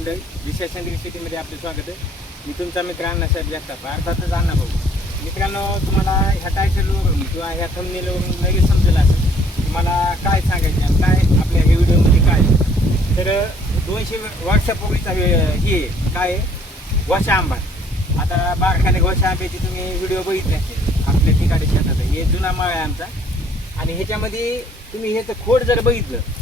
मंडळी, विशेष सेंद्रिय शेतीमध्ये आपले स्वागत आहे. मी तुमचा मित्र अण्णासाहेब जगताप, अर्थातच अण्णा भाऊ. मित्रांनो, तुम्हाला ह्या टायटलवरून किंवा ह्या थंबनेलवरून लगेच समजेल असं की मला काय सांगायचं आहे, काय आपल्या हे व्हिडिओमध्ये काय. तर 200 वर्षापूर्वीचा हे काय गोशा आंबा. आता बारखाने गोशा आंब्याची तुम्ही व्हिडिओ बघितले असते आपल्या ठिकाणी शेतात. हे जुना माळ आहे आमचा आणि ह्याच्यामध्ये तुम्ही ह्याचं खोड जर बघितलं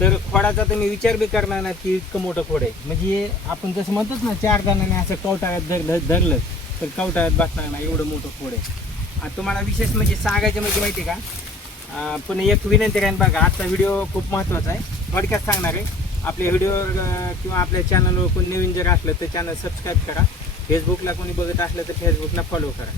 तर खोडाचा तुम्ही विचार बी करणार नाही की इतकं मोठं खोड आहे. म्हणजे आपण जसं म्हणतोच ना, 4 जणांनी असं कवटाळ्यात धरलं तर कवटाळ्यात बसणार नाही, एवढं मोठं खोड आहे. आणि तुम्हाला विशेष म्हणजे सांगायचं म्हणजे माहिती आहे का, पण एक विनंती राहील बघा, आजचा व्हिडिओ खूप महत्त्वाचा आहे. थोडक्यात सांगणार आहे. आपल्या व्हिडिओवर किंवा आपल्या चॅनलवर कोणी नवीन जर असलं तर चॅनल सबस्क्राईब करा. फेसबुकला कोणी बघत असलं तर फेसबुकला फॉलो करा.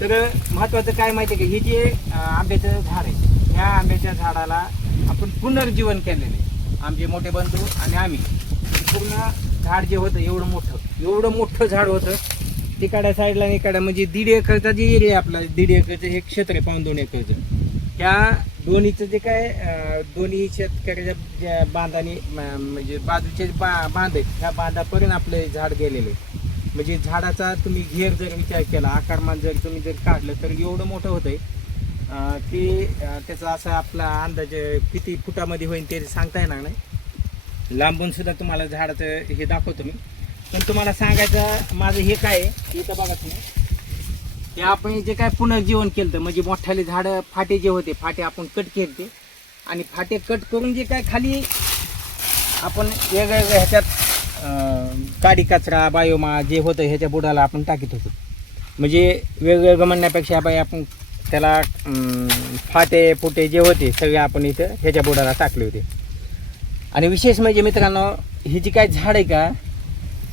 तर महत्त्वाचं काय माहिती आहे का, हे जे आंब्याचं झाड आहे, ह्या आंब्याच्या झाडाला आपण पुनर्जीवन केलेलं आहे. आमचे मोठे बंधू आणि आम्ही. पूर्ण झाड जे होतं एवढं मोठं झाड होतं. तिकडच्या साईडला इकडं म्हणजे 1.5 एकरचा जे एरिया आपला, 1.5 एकरचं हे क्षेत्र आहे, 2.5 एकरचं. त्या दोन्हीचं जे काय दोन्ही शेतकऱ्याच्या ज्या बांधाने म्हणजे बाजूचे बांध आहेत, त्या बांधापर्यंत आपले झाड गेलेले आहे. म्हणजे झाडाचा तुम्ही घेर जर विचार केला, आकारमान जर तुम्ही काढलं तर एवढं मोठं होतंय की त्याचा असा आपला अंदाज किती फुटामध्ये होईल ते सांगता येणार नाही. लांबून सुद्धा तुम्हाला झाडाचं हे दाखवतो मी. पण तुम्हाला सांगायचं माझं हे काय आहे, इथं बघा तुम्ही, ते आपण जे काय पुनर्जीवन केलं म्हणजे मोठ्याले झाडं फाटे जे होते, फाटे आपण कट केले आणि फाटे कट करून जे काय खाली आपण वेगवेगळ्या ह्याच्यात काडी कचरा बायोमा जे होतं ह्याच्या बुडाला आपण टाकीत होतो. म्हणजे वेगवेगळं म्हणण्यापेक्षा बाई आपण त्याला फाटे फुटे जे होते सगळे आपण इथं ह्याच्या बुडाला टाकले होते. आणि विशेष म्हणजे मित्रांनो, ही जी काय झाड आहे का,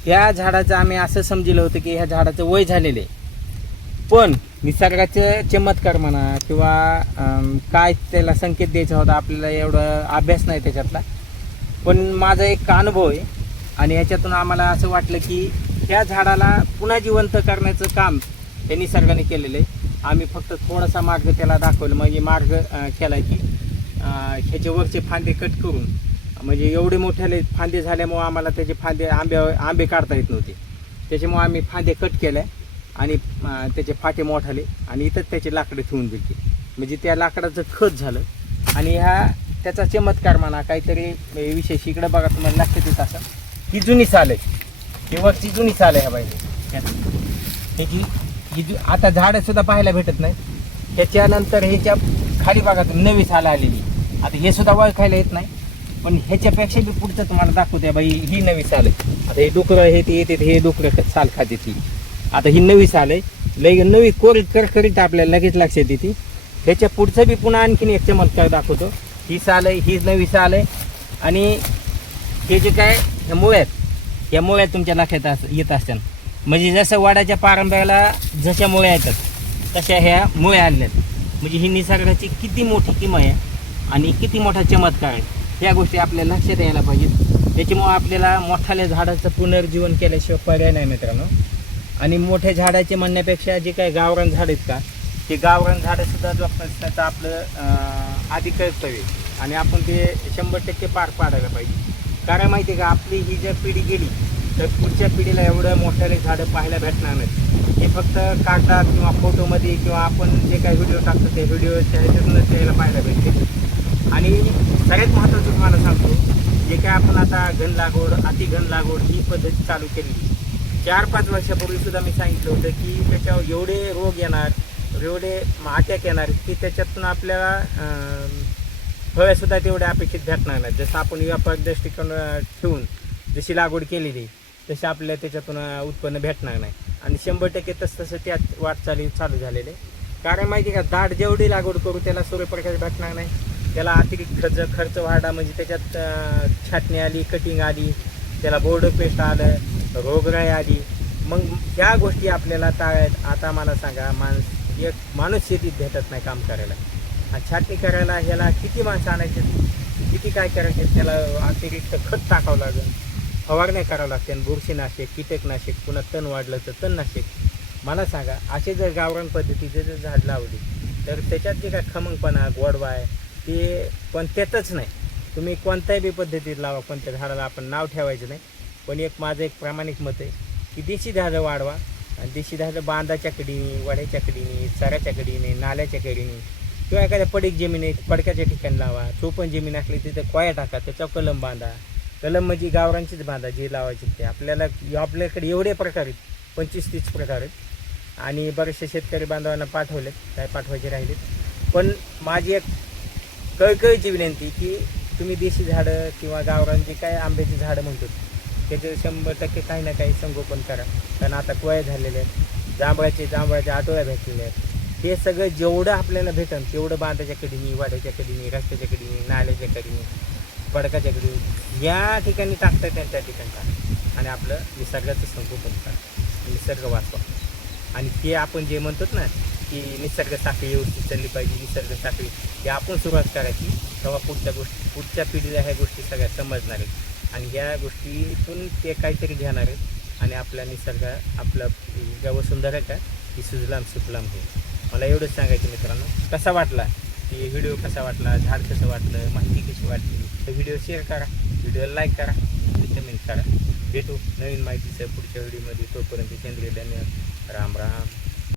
ह्या झाडाचं आम्ही असं समजलं होतं की ह्या झाडाचं वय झालेलं आहे. पण निसर्गाचं चमत्कार म्हणा किंवा काय त्याला संकेत द्यायचा होता आपल्याला एवढं अभ्यास नाही त्याच्यातला. पण माझा एक अनुभव आहे आणि ह्याच्यातून आम्हाला असं वाटलं की ह्या झाडाला पुन्हा जिवंत करण्याचं काम हे निसर्गाने केलेलं आहे. आम्ही फक्त थोडासा मार्ग त्याला दाखवलं, म्हणजे मार्ग केला की ह्याचे वरचे फांदे कट करून, म्हणजे एवढे मोठ्याले फांदे झाल्यामुळं आम्हाला त्याचे आंबे काढता येत नव्हते. त्याच्यामुळे आम्ही फांदे कट केले आणि त्याचे फाटे मोठाले आणि इथंच त्याचे लाकडं ठेवून दिली. म्हणजे त्या लाकडाचं खत झालं. आणि त्याचा चमत्कार म्हणा काहीतरी विशेष इकडं बघा, तुम्हाला लक्षात येत असं, ही जुनी साल आहे, ही वरची जुनी साल आहे. ह्या बाईने त्याची ही आता झाडं सुद्धा पाहायला भेटत नाही. ह्याच्यानंतर ह्याच्या खाली बघा तुम्ही नवी साल आलेली. आता हे सुद्धा ओळखायला येत नाही, पण ह्याच्यापेक्षा बी पुढचं तुम्हाला दाखवते बाई, ही नवी साल आहे. आता हे डुकरं हे ते येते, हे डुकरं साल खाते ती. आता ही नवी साल आहे, नवी करकरीत आपल्याला लगेच लक्षात येते. ह्याच्या पुढचं बी पुन्हा आणखीन एक चमत्कार दाखवतो. ही साल आहे, ही नवी साल आहे. आणि हे जे काय ह्या मुळ्यात तुमच्या लक्षात येत असतात. म्हणजे जसं वाड्याच्या पारंब्याला जशा मुळ्या येतात तशा ह्या मुळ्या आल्यात. म्हणजे ही निसर्गाची किती मोठी किमया आहे आणि किती मोठा चमत्कार आहे, ह्या गोष्टी आपल्याला लक्षात यायला पाहिजेत. त्याच्यामुळं आपल्याला मोठ्याल्या झाडाचं पुनर्जीवन केल्याशिवाय पर्याय नाही मित्रांनो. आणि मोठ्या झाडाचे म्हणण्यापेक्षा जे काही गावरान झाड आहेत का, ते गावरान झाडंसुद्धा जोपासण्याचं आपलं आधी कर्तव्य आणि आपण ते 100% पार पाडायला पाहिजे. कारण माहिती आहे का, आपली ही जर पिढी गेली तर पुढच्या पिढीला एवढं मोठ्याने झाडं पाहायला भेटणार नाहीत. हे फक्त कागदात किंवा फोटोमध्ये किंवा आपण जे काही व्हिडिओ टाकतो ते व्हिडिओच्या ह्याच्यातूनच त्याला पाहायला भेटते. आणि सगळ्यात महत्त्वाचं तुम्हाला सांगतो, जे काय आपण आता घन लागवड, अतिघन लागवड ही पद्धत चालू केली 4-5 वर्षापूर्वीसुद्धा मी सांगितलं होतं की त्याच्यावर एवढे रोग येणार, एवढे अटॅक येणार की त्याच्यातून आपल्याला फळंसुद्धा तेवढ्या अपेक्षित भेटणार नाही. जसं आपण व्यापार दृष्टिकोन ठेवून जशी लागवड केलेली तशी आपल्याला त्याच्यातून उत्पन्न भेटणार नाही. आणि 100% तसं त्यात वाटचाली चालू झालेले. कारण माहिती का, दाट जेवढी लागवड करू त्याला सूर्यप्रकाश भेटणार नाही, त्याला अतिरिक्त खर्च वाढा. म्हणजे त्याच्यात छाटणी आली, कटिंग आली, त्याला बोर्ड पेस्ट आलं, रोगराई आली. मग ह्या गोष्टी आपल्याला टाळायत. आता मला सांगा, एक माणूस शेतीत भेटत नाही काम करायला आणि छाटणी करायला ह्याला किती माणसं आणायचे, किती काय करायचे, त्याला अतिरिक्त खत टाकावं लागेल, फवारण्या करावं लागते, बुरशीनाशक, कीटकनाशक, पुन्हा तण वाढलं तर तणनाशक. मला सांगा, असे जर गावरान पद्धतीचे जर झाड लावली तर त्याच्यात जे काय खमंगपणा गोडवा आहे ते कोणत्यातच नाही. तुम्ही कोणत्याही बी पद्धतीत लावा, कोणत्या झाडाला आपण नाव ठेवायचं नाही, पण माझं एक प्रामाणिक मत आहे की देशी झाडं वाढवा. आणि देशी झाडं बांधाच्या कडीने, वड्याच्या कडीने, चाऱ्याच्या कडीने, नाल्याच्या कडीने किंवा एखाद्या पडीक जमीन आहे पडक्याच्या ठिकाणी लावा. चोपण जमीन असली तिथे कोया टाका, त्याच्यावर कलम बांधा. कलम म्हणजे गावरांचीच बांधा, जे लावायचे ते. आपल्याकडे एवढे प्रकार आहेत, 25-30 प्रकार आहेत. आणि बरेचसे शेतकरी बांधवांना पाठवलेत, काय पाठवायचे राहिलेत. पण माझी एक कळकळीची विनंती की तुम्ही देशी झाडं किंवा गावरांची काय आंब्याची झाडं म्हणतो त्याचे 100% काही ना काही संगोपन करा. कारण आता कोया झालेले आहेत, जांभळाच्या आठवड्या भेटलेल्या आहेत. हे सगळं जेवढं आपल्याला भेटन तेवढं बांधाच्या कडीने, वाड्याच्या कडीने, रस्त्याच्या कडीने, नाल्याच्या कडीने, पडकाच्या कडीने या ठिकाणी टाकता येतात त्या ठिकाणी टाका. आणि आपलं निसर्गाचं संगोपन करा, निसर्ग वाचवा. आणि ते आपण जे म्हणतो ना की निसर्ग साखळी व्यवस्थित चालली पाहिजे, निसर्ग साखळी, हे आपण सुरुवात करायची. तेव्हा पुढच्या पिढीला ह्या गोष्टी सगळ्या समजणार आहेत आणि ह्या गोष्टीतून ते काहीतरी घेणार आहेत. आणि आपला निसर्ग, आपला वसुंधरा आहे का ही सुजलाम सुफलाम होईल. मला एवढंच सांगायचं मित्रांनो. कसा वाटला की व्हिडिओ, कसा वाटला, झाड कसं वाटलं, माहिती कशी वाटली, तर व्हिडिओ शेअर करा, व्हिडिओला लाईक करा, कमेंट करा. भेटू नवीन माहितीचं पुढच्या व्हिडिओमध्ये. तोपर्यंत सेंद्रिय धन्यवाद. राम राम.